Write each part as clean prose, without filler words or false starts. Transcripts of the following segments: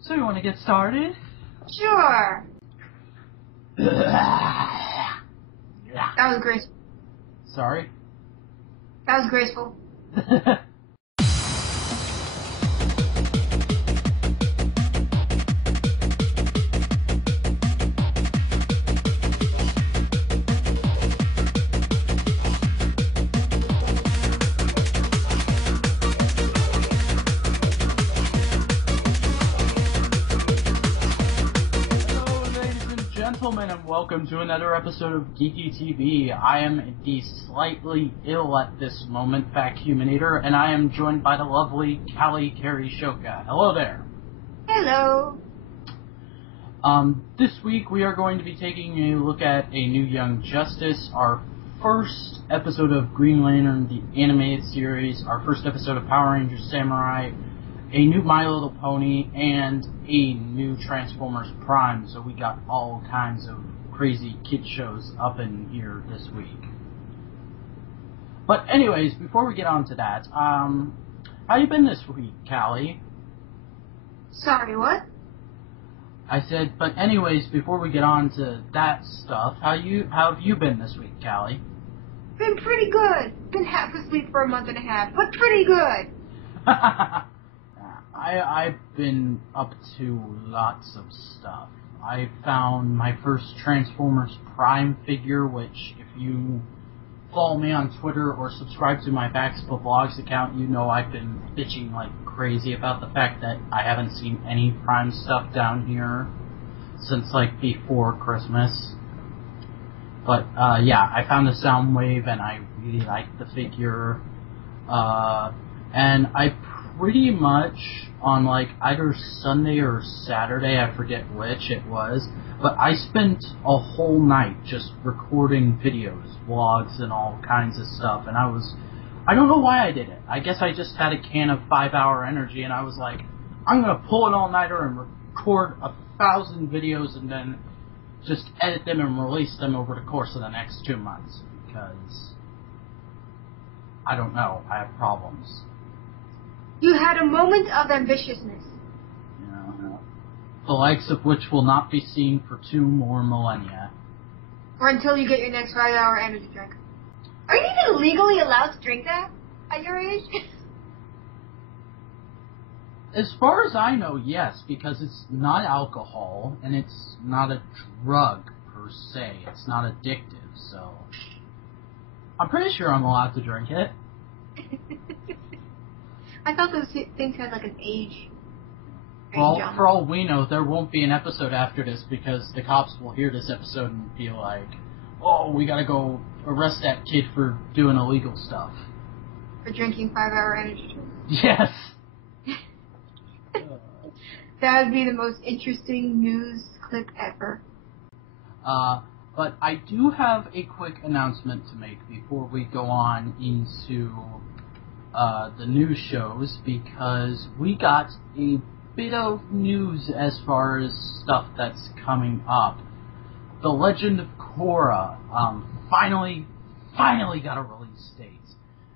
So you want to get started? Sure. Yeah. That was graceful. Sorry? That was graceful. Gentlemen, and welcome to another episode of Geeky TV. I am the slightly ill at this moment Vacuuminator, and I am joined by the lovely Cally Shoka. Hello there. Hello. This week we are going to be taking a look at A New Young Justice, our first episode of Green Lantern, the animated series, our first episode of Power Rangers Samurai, a new My Little Pony, and a new Transformers Prime, so we got all kinds of crazy kid shows up in here this week. But anyways, before we get on to that, how you been this week, Cally? Sorry, what? I said, but anyways, before we get on to that stuff, how have you been this week, Cally? Been pretty good. Been half asleep for a month and a half, but pretty good. I've been up to lots of stuff. I found my first Transformers Prime figure, which, if you follow me on Twitter or subscribe to my Vac and Blogs account, you know I've been bitching like crazy about the fact that I haven't seen any Prime stuff down here since like before Christmas. But yeah, I found the Soundwave and I really liked the figure. And I pretty much on like either Sunday or Saturday, I forget which it was, but I spent a whole night just recording videos, vlogs, and all kinds of stuff, and I don't know why I did it. I guess I just had a can of 5-hour energy, and I was like, I'm gonna pull an all-nighter and record 1,000 videos and then just edit them and release them over the course of the next 2 months, because I don't know, I have problems. You had a moment of ambitiousness. Yeah. The likes of which will not be seen for 2 more millennia. Or until you get your next 5-hour energy drink. Are you even legally allowed to drink that at your age? As far as I know, yes, because it's not alcohol, and it's not a drug, per se. It's not addictive, so I'm pretty sure I'm allowed to drink it. I thought those things had like an age. Well, for all we know, there won't be an episode after this because the cops will hear this episode and be like, oh, we gotta go arrest that kid for doing illegal stuff. For drinking 5-hour energy drinks. Yes! That would be the most interesting news clip ever. But I do have a quick announcement to make before we go on into the news shows, because we got a bit of news as far as stuff that's coming up. The Legend of Korra finally got a release date,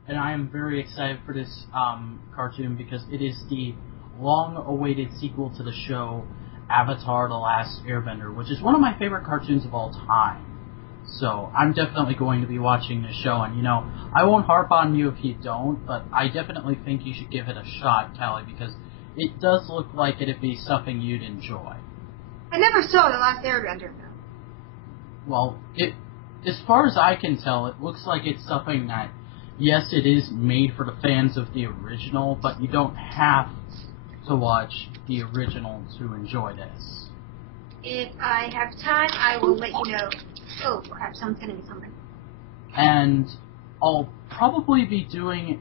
and I am very excited for this cartoon because it is the long-awaited sequel to the show Avatar: The Last Airbender, which is one of my favorite cartoons of all time. So I'm definitely going to be watching this show, and I won't harp on you if you don't, but I definitely think you should give it a shot, Cally, because it does look like it'd be something you'd enjoy. I never saw The Last Airbender, though. Well, as far as I can tell, it looks like it's something that, yes, it is made for the fans of the original, but you don't have to watch the original to enjoy this. If I have time, I will let you know. Oh, crap, someone's gonna be something. And I'll probably be doing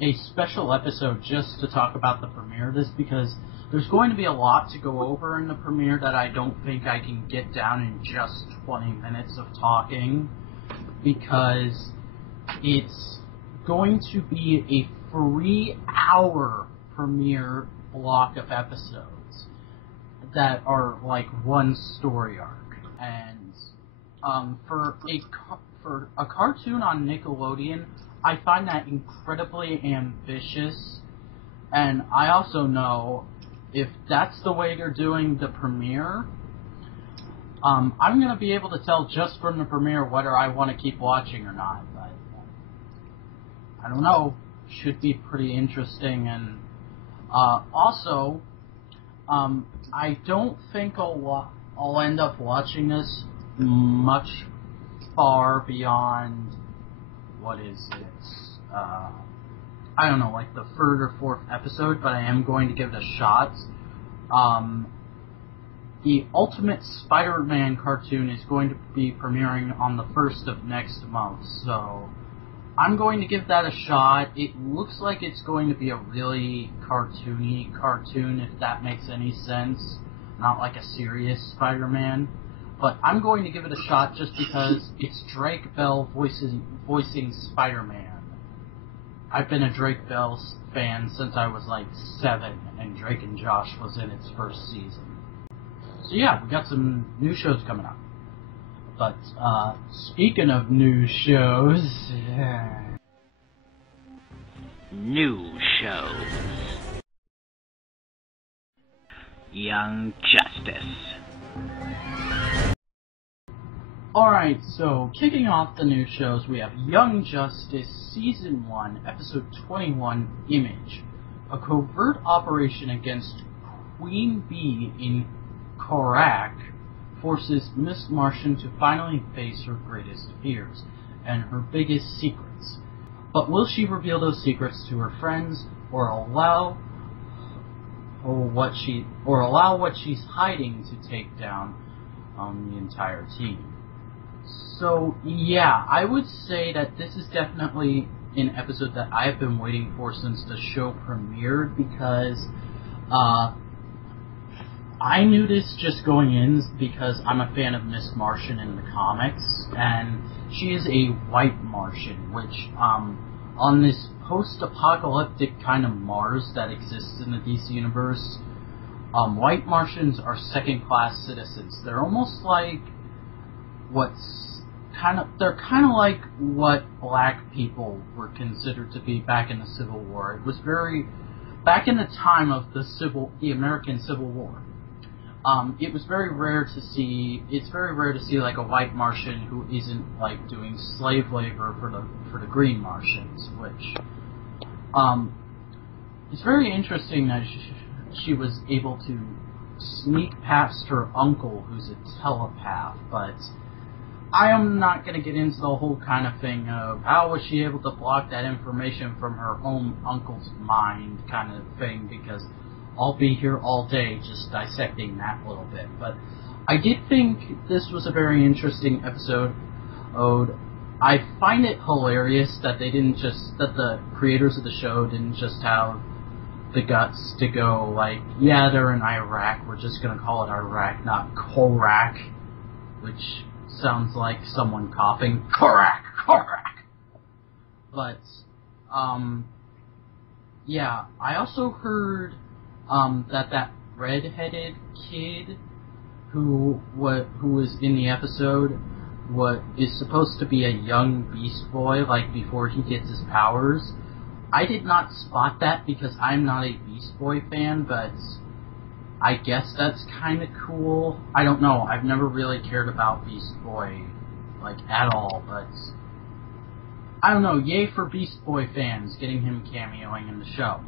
a special episode just to talk about the premiere of this, because there's going to be a lot to go over in the premiere that I don't think I can get down in just 20 minutes of talking, because it's going to be a 3-hour premiere block of episodes that are like one story arc. And for a cartoon on Nickelodeon, I find that incredibly ambitious, And I also know if that's the way they're doing the premiere, I'm going to be able to tell just from the premiere whether I want to keep watching or not. But I don't know. Should be pretty interesting. And also, I don't think I'll end up watching this much far beyond, what is it? I don't know, like the third or fourth episode, but I am going to give it a shot. The Ultimate Spider-Man cartoon is going to be premiering on the 1st of next month, so I'm going to give that a shot. It looks like it's going to be a really cartoony cartoon, if that makes any sense. Not like a serious Spider-Man. But I'm going to give it a shot just because it's Drake Bell voicing Spider-Man. I've been a Drake Bell fan since I was like 7, and Drake and Josh was in its first season. So yeah, we got some new shows coming up. But, speaking of new shows... New shows. Young Justice. Alright, so kicking off the new shows, we have Young Justice Season 1, Episode 21, Image. A covert operation against Queen Bee in Korak forces Miss Martian to finally face her greatest fears and her biggest secrets. But will she reveal those secrets to her friends, or allow what she's hiding to take down the entire team? So yeah, I would say that this is definitely an episode that I've been waiting for since the show premiered, because I knew this just going in because I'm a fan of Miss Martian in the comics, and she is a white Martian, which, on this post-apocalyptic kind of Mars that exists in the DC universe, white Martians are second-class citizens. They're almost like they're kind of like what black people were considered to be back in the Civil War. It was back in the time of the American Civil War. It was very rare to see. It's very rare to see like a white Martian who isn't like doing slave labor for the green Martians, which it's very interesting that she was able to sneak past her uncle, who's a telepath. But I am not going to get into the whole kind of thing of how was she able to block that information from her own uncle's mind kind of thing, because I'll be here all day just dissecting that little bit. But I did think this was a very interesting episode. I find it hilarious that the creators of the show didn't just have the guts to go like, yeah, they're in Iraq, we're just going to call it Iraq, not Korak, which sounds like someone coughing. Korak! But, yeah, I also heard that red-headed kid who was in the episode is supposed to be a young Beast Boy, like before he gets his powers. I did not spot that because I'm not a Beast Boy fan, but I guess that's kind of cool. I don't know. I've never really cared about Beast Boy, like, at all, but I don't know. Yay for Beast Boy fans, getting him cameoing in the show.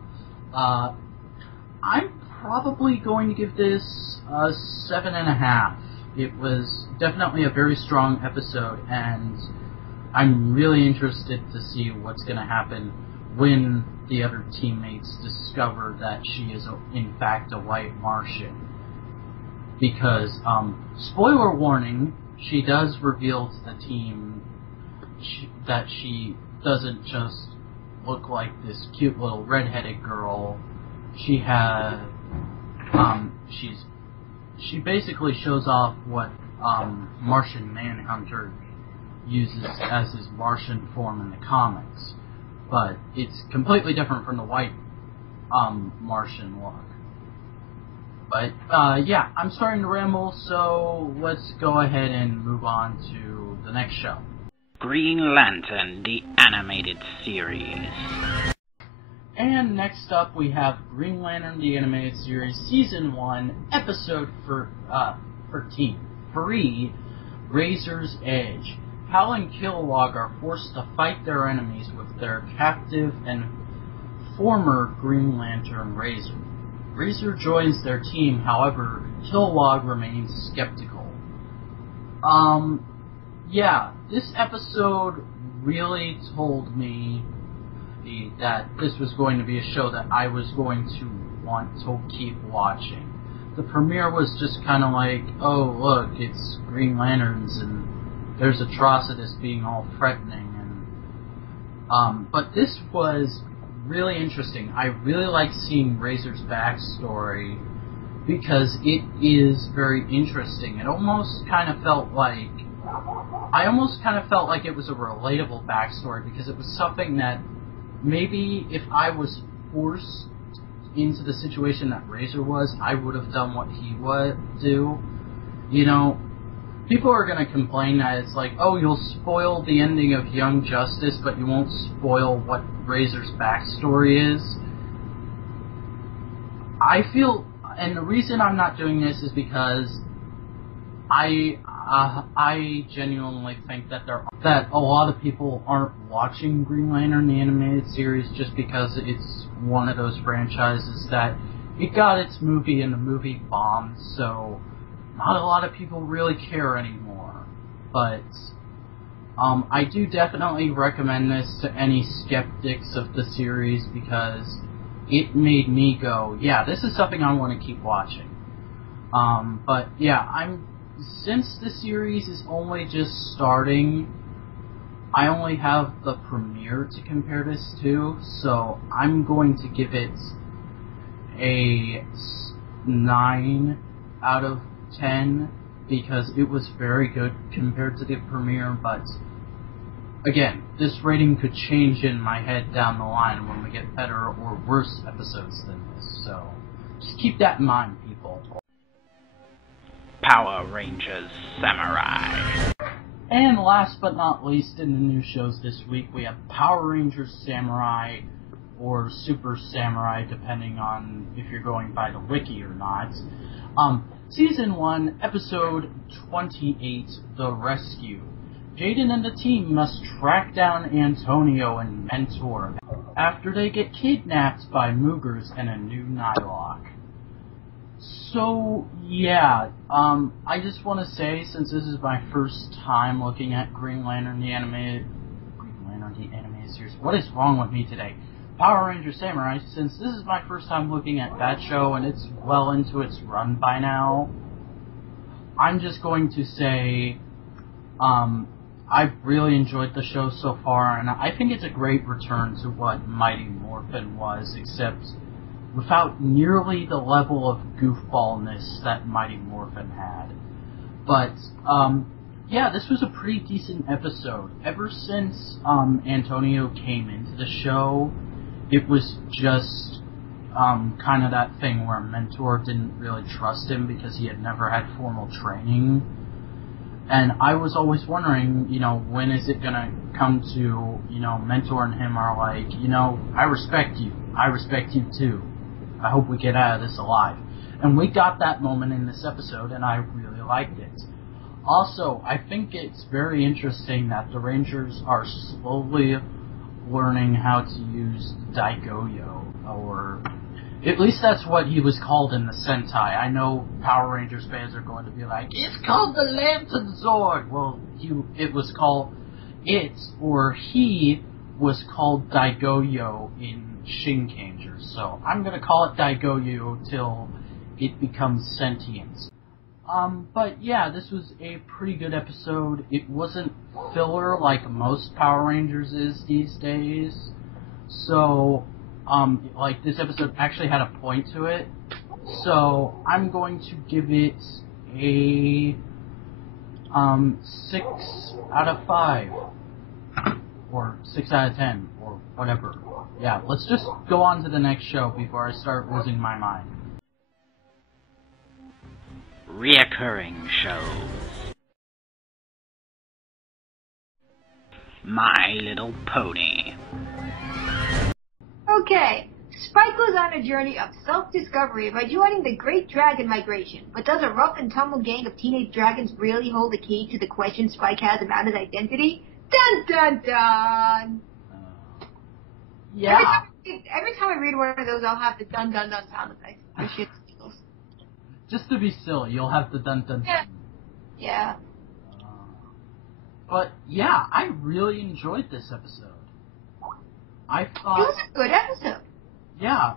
I'm probably going to give this a 7.5. It was definitely a very strong episode, and I'm really interested to see what's going to happen when the other teammates discover that she is, in fact, a white Martian. Because, spoiler warning, she does reveal to the team that she doesn't just look like this cute little red-headed girl. She has, she basically shows off what, Martian Manhunter uses as his Martian form in the comics. But it's completely different from the white, Martian look. But, yeah, I'm starting to ramble, so let's go ahead and move on to the next show. Green Lantern, the animated series. And next up we have Green Lantern the Animated Series Season 1, Episode 13, Free, Razor's Edge. Hal and Kilowog are forced to fight their enemies with their captive and former Green Lantern Razor. Razor joins their team, however, Kilowog remains skeptical. Yeah, this episode really told me that this was going to be a show that I was going to want to keep watching. The premiere was just kind of like, oh look, it's Green Lanterns and there's Atrocitus being all threatening, and but this was really interesting. I really like seeing Razor's backstory because it is very interesting. It almost kind of felt like it was a relatable backstory because it was something that maybe if I was forced into the situation that Razor was, I would have done what he would do. You know, people are going to complain that it's like, oh, you'll spoil the ending of Young Justice, but you won't spoil what Razor's backstory is. I feel, and the reason I'm not doing this is because I genuinely think that that a lot of people aren't watching Green Lantern the Animated Series just because it's one of those franchises that it got its movie and the movie bombed, so not a lot of people really care anymore. But I do definitely recommend this to any skeptics of the series because it made me go, yeah, this is something I want to keep watching. But yeah, since the series is only just starting, I only have the premiere to compare this to, so I'm going to give it a 9 out of 10 because it was very good compared to the premiere, but again, this rating could change in my head down the line when we get better or worse episodes than this, so just keep that in mind, people. Power Rangers Samurai. And last but not least in the new shows this week, we have Power Rangers Samurai, or Super Samurai, depending on if you're going by the wiki or not. Season 1, Episode 28, The Rescue. Jaden and the team must track down Antonio and Mentor after they get kidnapped by Moogers and a new Nightlock. So, yeah, I just want to say, since this is my first time looking at Green Lantern the Animated Series, what is wrong with me today? Power Rangers Samurai, since this is my first time looking at that show and it's well into its run by now, I'm just going to say, I've really enjoyed the show so far, and I think it's a great return to what Mighty Morphin was, except without nearly the level of goofballness that Mighty Morphin had. But, yeah, this was a pretty decent episode. Ever since Antonio came into the show, it was just kind of that thing where Mentor didn't really trust him because he had never had formal training. And I was always wondering, when is it going to come to, Mentor and him are like, I respect you. I respect you too. I hope we get out of this alive. And we got that moment in this episode, and I really liked it. Also, I think it's very interesting that the Rangers are slowly learning how to use Daigoyo, or at least that's what he was called in the Sentai. I know Power Rangers fans are going to be like, it's called the Lantern Zord. Well, he was called Daigoyo in Shinkanger, so I'm going to call it Daigoyo till it becomes sentient. But yeah, this was a pretty good episode. It wasn't filler like most Power Rangers is these days, so this episode actually had a point to it, so I'm going to give it a 6 out of 5, or 6 out of 10, or whatever. Yeah, let's just go on to the next show before I start losing my mind. Reoccurring shows. My Little Pony. Okay. Spike goes on a journey of self-discovery by joining the Great Dragon Migration. But does a rough and tumble gang of teenage dragons really hold the key to the question Spike has about his identity? Dun dun dun! Yeah. Every time I read one of those, I'll have the dun dun dun sound effect. My shit tickles. Just to be silly, you'll have the dun dun dun. Yeah. But yeah, I really enjoyed this episode. I thought It was a good episode. Yeah,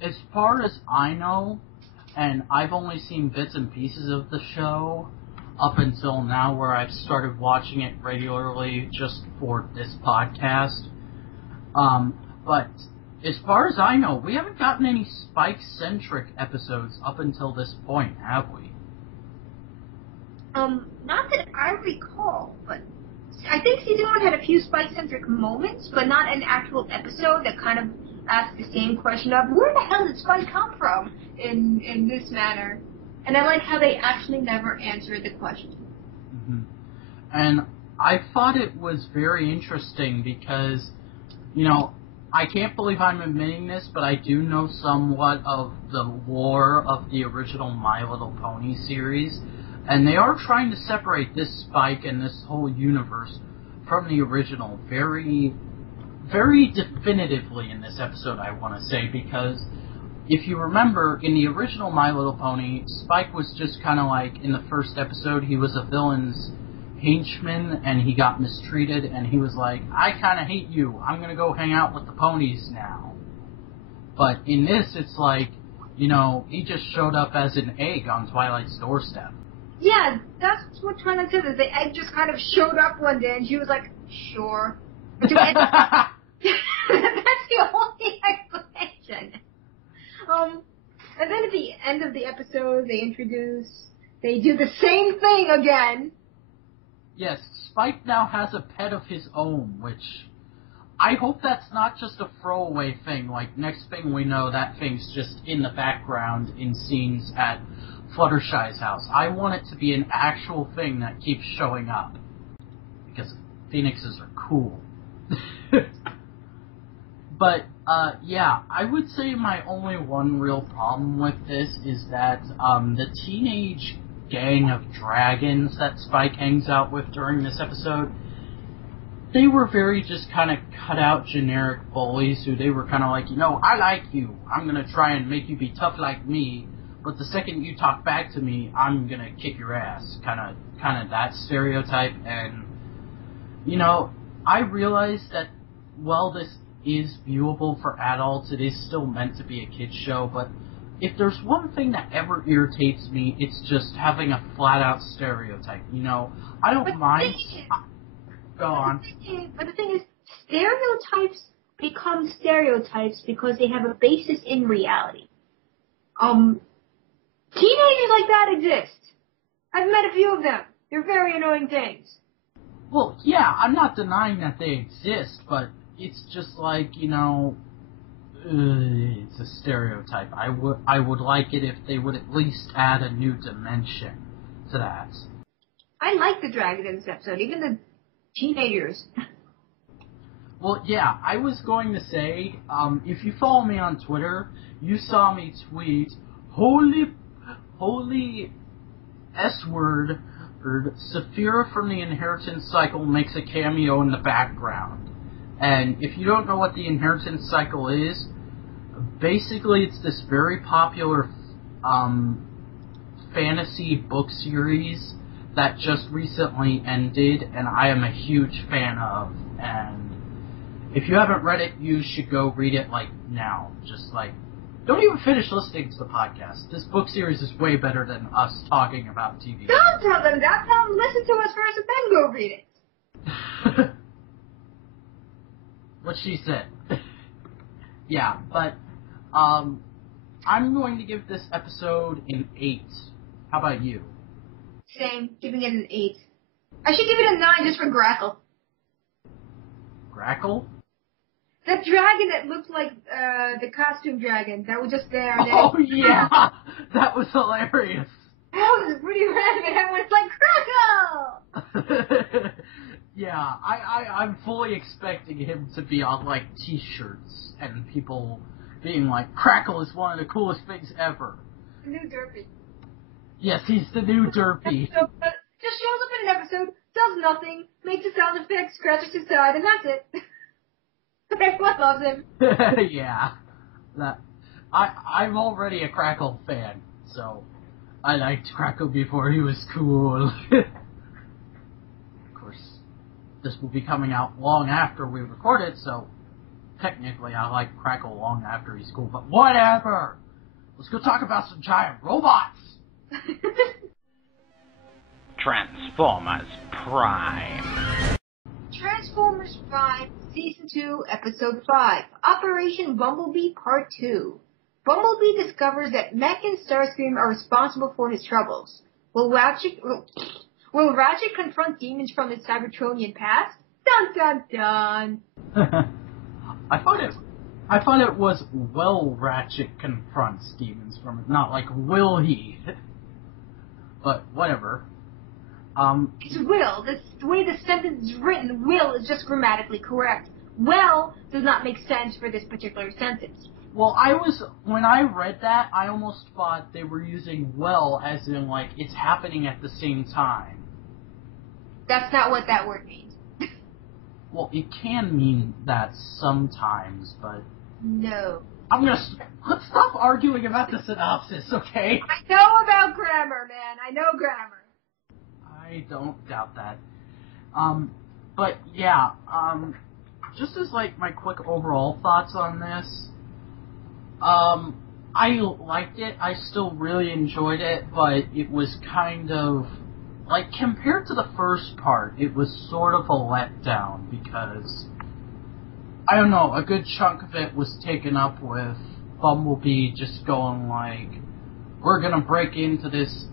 as far as I know, and I've only seen bits and pieces of the show up until now where I've started watching it regularly just for this podcast. But as far as I know, we haven't gotten any Spike-centric episodes up until this point, have we? Not that I recall, but I think season 1 had a few Spike-centric moments, but not an actual episode that kind of asked the same question of, where the hell did Spike come from in this manner? And I like how they actually never answered the question. Mm-hmm. And I thought it was very interesting because, you know, I can't believe I'm admitting this, but I do know somewhat of the lore of the original My Little Pony series, and they are trying to separate this Spike and this whole universe from the original very, very definitively in this episode, I want to say, because if you remember, in the original My Little Pony, Spike was just kind of like, in the first episode, he was a villain's henchman, and he got mistreated, and he was like, I kind of hate you, I'm going to go hang out with the ponies now. But in this, it's like, you know, he just showed up as an egg on Twilight's doorstep. Yeah, that's what Twilight said, is the egg just kind of showed up one day, and she was like, sure. That's the only explanation. And then at the end of the episode, they do the same thing again. Yes, Spike now has a pet of his own, which I hope that's not just a throwaway thing. Like, next thing we know, that thing's just in the background in scenes at Fluttershy's house. I want it to be an actual thing that keeps showing up. Because phoenixes are cool. But, yeah, I would say my only one real problem with this is that the teenage gang of dragons that Spike hangs out with during this episode, they were very just kind of cut out generic bullies who they were kind of like, you know, I like you, I'm going to try and make you be tough like me, but the second you talk back to me, I'm going to kick your ass, kind of that stereotype. And, you know, I realize that while this is viewable for adults, it is still meant to be a kid's show, but if there's one thing that ever irritates me, it's just having a flat-out stereotype. You know, I don't mind. Go on. But the thing is, stereotypes become stereotypes because they have a basis in reality. Teenagers like that exist. I've met a few of them. They're very annoying things. Well, yeah, I'm not denying that they exist, but it's just like, you know, it's a stereotype. I would like it if they would at least add a new dimension to that. I like the dragon in this episode, even the teenagers. Well, yeah, I was going to say, if you follow me on Twitter, you saw me tweet, holy S-word, Saphira from the Inheritance Cycle makes a cameo in the background. And if you don't know what the Inheritance Cycle is, basically it's this very popular fantasy book series that just recently ended, and I am a huge fan of. And if you haven't read it, you should go read it, like, now. Just, like, don't even finish listening to the podcast. This book series is way better than us talking about TV. Don't tell them that. Tell them listen to us first and then go read it. What she said. Yeah, but I'm going to give this episode an 8. How about you? Same, giving it an 8. I should give it a 9 just for Grackle. Grackle? That dragon that looked like the costume dragon that was just there. Oh, yeah! That was hilarious. That was pretty random. Everyone's like, Grackle! Yeah, I'm fully expecting him to be on, like, t-shirts and people being like, Crackle is one of the coolest things ever. The new Derpy. Yes, he's the new Derpy. So, just shows up in an episode, does nothing, makes a sound effect, scratches his side, and that's it. Everyone loves him. Yeah. I'm already a Crackle fan, so I liked Crackle before he was cool. Of course, this will be coming out long after we record it, so technically I like Crackle long after he's cool, but whatever! Let's go talk about some giant robots! Transformers Prime. Transformers Prime, Season 2, Episode 5, Operation Bumblebee Part 2. Bumblebee discovers that Mech and Starscream are responsible for his troubles. Will Ratchet confront demons from his Cybertronian past? Dun dun dun! I thought it was will Ratchet confronts demons from it, not like will he. But whatever. It's will. The way the sentence is written, will is just grammatically correct. Well does not make sense for this particular sentence. Well, when I read that, I almost thought they were using well as in, like, it's happening at the same time. That's not what that word means. Well, it can mean that sometimes, but... No. Let's stop arguing about the synopsis, okay? I know about grammar, man. I know grammar. I don't doubt that. But yeah, just as, like, my quick overall thoughts on this, I liked it. I still really enjoyed it, but it was kind of, like, compared to the first part, it was sort of a letdown because, I don't know, a good chunk of it was taken up with Bumblebee just going like, we're gonna break into this,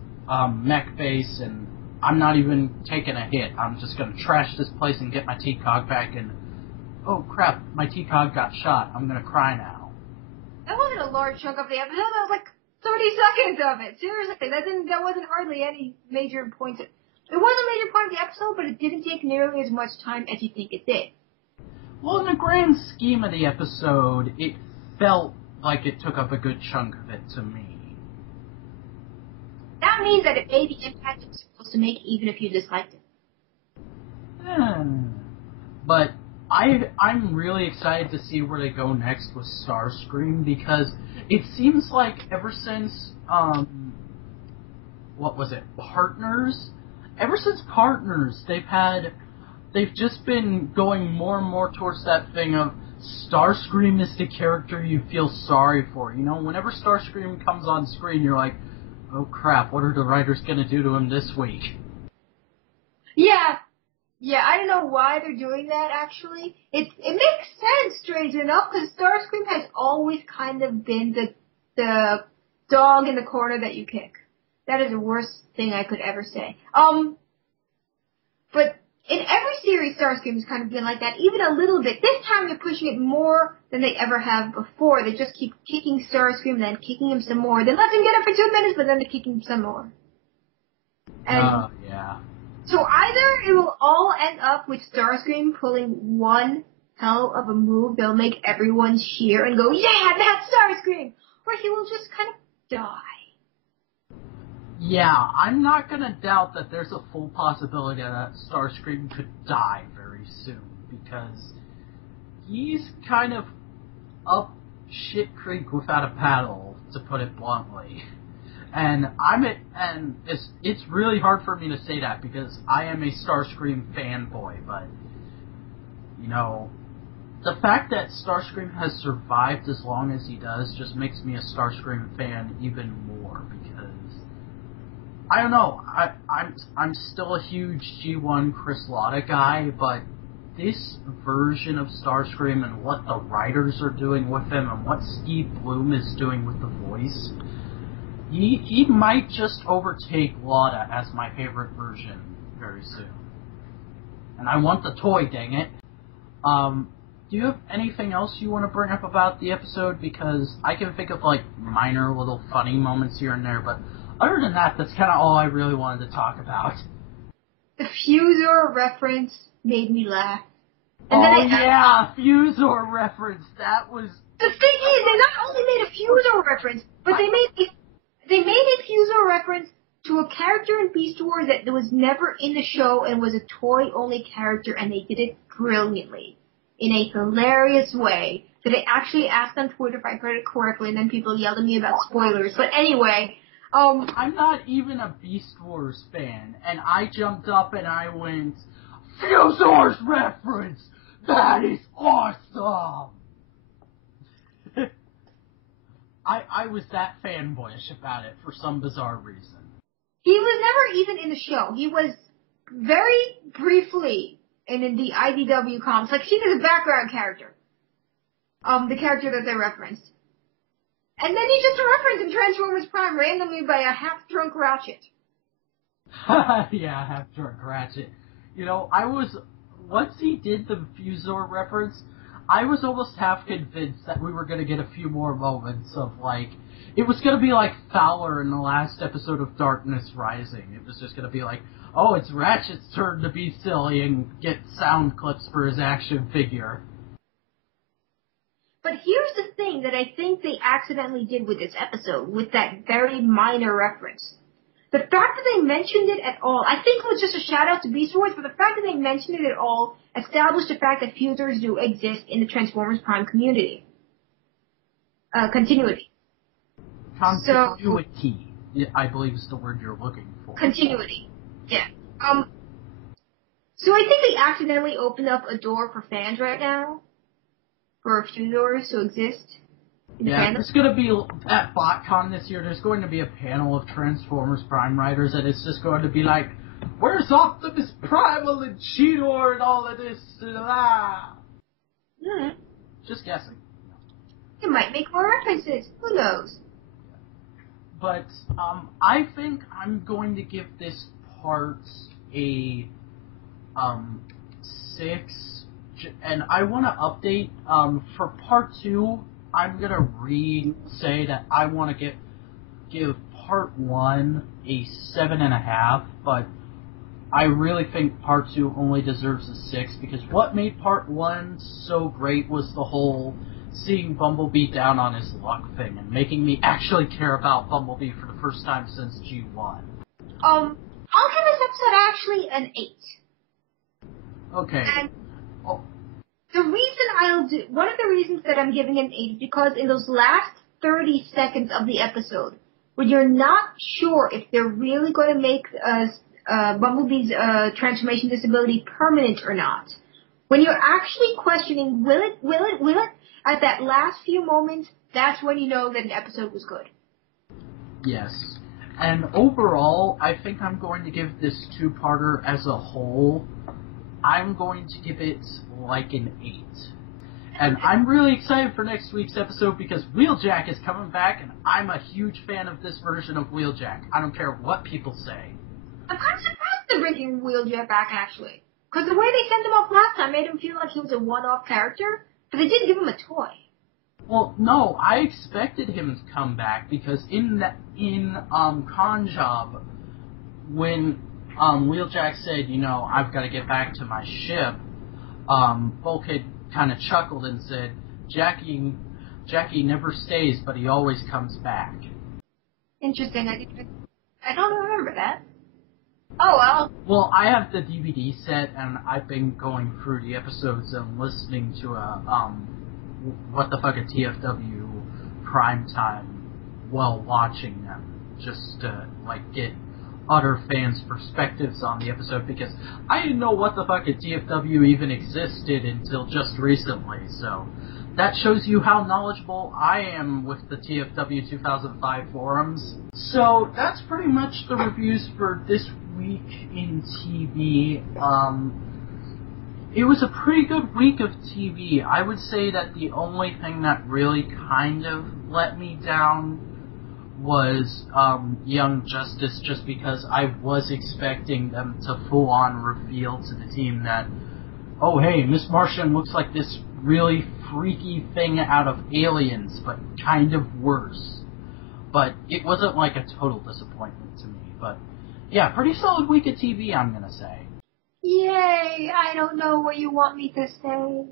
mech base and I'm not even taking a hit. I'm just gonna trash this place and get my T-Cog back and, oh crap, my T-Cog got shot. I'm gonna cry now. That wasn't a large chunk of the episode. That was like 30 seconds of it. Seriously, that wasn't hardly any major points. It was a major part of the episode, but it didn't take nearly as much time as you think it did. Well, in the grand scheme of the episode, it felt like it took up a good chunk of it to me. That means that it made the impact it was supposed to make, even if you disliked it. But I'm really excited to see where they go next with Starscream, because it seems like ever since, what was it, Partners? Ever since Partners, they've just been going more and more towards that thing of Starscream is the character you feel sorry for. You know, whenever Starscream comes on screen, you're like, oh crap, what are the writers gonna do to him this week? Yeah, I don't know why they're doing that, actually. It makes sense, strange enough, because Starscream has always kind of been the dog in the corner that you kick. That is the worst thing I could ever say. But in every series, Starscream has kind of been like that, even a little bit. This time they're pushing it more than they ever have before. They just keep kicking Starscream, then kicking him some more, then let him get up for 2 minutes, but then they're kicking him some more. And yeah. so either it will all end up with Starscream pulling one hell of a move that'll make everyone cheer and go, yeah, that's Starscream! Or he will just kind of die. Yeah, I'm not gonna doubt that there's a full possibility that Starscream could die very soon, because he's kind of up shit creek without a paddle, to put it bluntly. And it's really hard for me to say that, because I am a Starscream fanboy, but, you know, the fact that Starscream has survived as long as he does just makes me a Starscream fan even more, because I don't know, I'm still a huge G1 Chris Latta guy, but this version of Starscream and what the writers are doing with him and what Steve Blum is doing with the voice, he might just overtake Latta as my favorite version very soon. And I want the toy, dang it. Do you have anything else you want to bring up about the episode? Because I can think of, like, minor little funny moments here and there, but other than that, that's kind of all I really wanted to talk about. The Fusor reference made me laugh. And Fusor reference. That was... The thing is, they not only made a Fusor reference, but they made a Fusor reference to a character in Beast Wars that was never in the show and was a toy-only character, and they did it brilliantly. In a hilarious way. So they actually asked on Twitter if I heard it correctly, and then people yelled at me about spoilers. But anyway, I'm not even a Beast Wars fan, and I jumped up and I went, Fusor's reference! That is awesome! I was that fanboyish about it for some bizarre reason. He was never even in the show. He was very briefly in the IDW comics. Like, he was a background character. The character that they referenced. And then he's just a reference in Transformers Prime randomly by a half-drunk Ratchet. Yeah, half-drunk Ratchet. You know, once he did the Fusor reference, I was almost half convinced that we were going to get a few more moments of, like, it was going to be like Fowler in the last episode of Darkness Rising. It was just going to be like, oh, it's Ratchet's turn to be silly and get sound clips for his action figure. But here's the thing that I think they accidentally did with this episode, with that very minor reference. The fact that they mentioned it at all, I think it was just a shout-out to Beast Wars, but the fact that they mentioned it at all established the fact that Fusors do exist in the Transformers Prime community. Continuity. Continuity, I believe is the word you're looking for. Continuity. Yeah. So I think they accidentally opened up a door for fans right now, for Fusors to exist. Yeah, there's going to be, at BotCon this year, there's going to be a panel of Transformers Prime writers, and it's just going to be like, where's Optimus Primal and Cheetor and all of this? Just guessing. It might make more references. Who knows? But I think I'm going to give this part a 6, and I want to update for part 2. I'm gonna say that I want to give part 1 a 7.5, but I really think part 2 only deserves a 6 because what made part 1 so great was the whole seeing Bumblebee down on his luck thing and making me actually care about Bumblebee for the first time since G1. I'll give this episode actually an 8. Okay. And the reason one of the reasons that I'm giving it an 8 is because in those last 30 seconds of the episode, when you're not sure if they're really going to make Bumblebee's transformation disability permanent or not, when you're actually questioning, will it, at that last few moments, that's when you know that an episode was good. Yes. And overall, I think I'm going to give this two-parter as a whole, I'm going to give it like an 8. And I'm really excited for next week's episode because Wheeljack is coming back, and I'm a huge fan of this version of Wheeljack. I don't care what people say. I'm kind of surprised they're bringing Wheeljack back, actually. Because the way they sent him off last time made him feel like he was a one-off character, but they didn't give him a toy. Well, no, I expected him to come back because in Conjob, when Wheeljack said, I've got to get back to my ship, Bulkhead kind of chuckled and said, Jackie never stays, but he always comes back. Interesting. I don't remember that. Oh, well. Well, I have the DVD set, and I've been going through the episodes and listening to What the Fuck a TFW primetime while watching them, just to, get other fans' perspectives on the episode, because I didn't know What the Fuck a TFW even existed until just recently, so that shows you how knowledgeable I am with the TFW 2005 forums. So that's pretty much the reviews for this week in TV. It was a pretty good week of TV. I would say that the only thing that really kind of let me down was Young Justice, just because I was expecting them to full-on reveal to the team that, oh hey, Miss Martian looks like this really freaky thing out of Aliens, but kind of worse. But it wasn't like a total disappointment to me. But yeah, pretty solid week of TV, I'm gonna say. Yay! I don't know what you want me to say.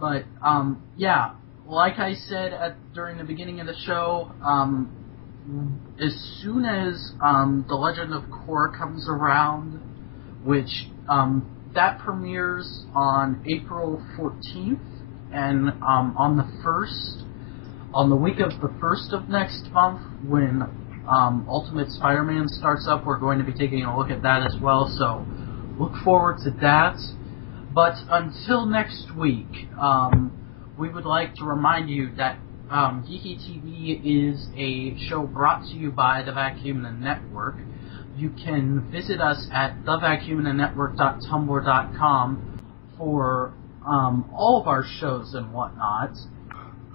But yeah, like I said during the beginning of the show, as soon as The Legend of Korra comes around, which that premieres on April 14th, and on the week of the 1st of next month, when Ultimate Spider-Man starts up, we're going to be taking a look at that as well, so look forward to that. But until next week, we would like to remind you that Geeky TV is a show brought to you by the Vacuum Network. You can visit us at thevacuumnetwork.tumblr.com for all of our shows and whatnot.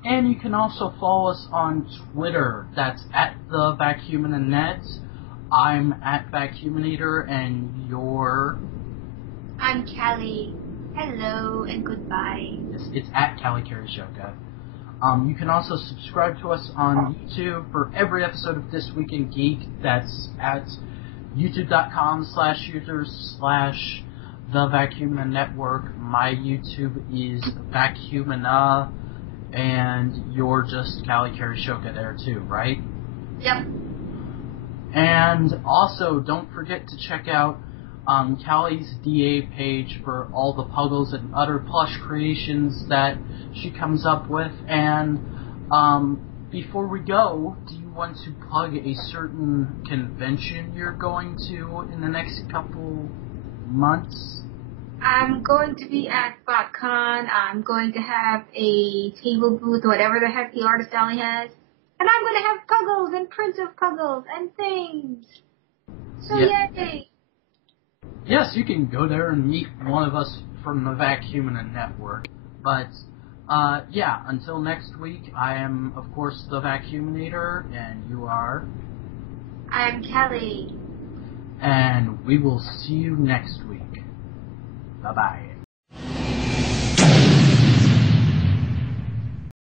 And you can also follow us on Twitter. That's at thevacuumnet. I'm at Vacuuminator, and you're... I'm Cally. Hello and goodbye. It's at Cally Shoka. You can also subscribe to us on YouTube for every episode of This Week in Geek. That's at youtube.com/users/The Vacuumina Network. My YouTube is Vacuumina, and you're just Cally Shoka there too, right? Yep. And also, don't forget to check out Callie's DA page for all the puggles and other plush creations that she comes up with. And before we go, do you want to plug a certain convention you're going to in the next couple months? I'm going to be at BotCon. I'm going to have a table booth, whatever the heck the artist alley has. And I'm going to have puggles and prints of puggles and things. So yay! Yes, you can go there and meet one of us from the Vacuumina Network. But, yeah, until next week, I am, of course, the Vacuuminator, and you are... I'm Cally. And we will see you next week. Bye-bye.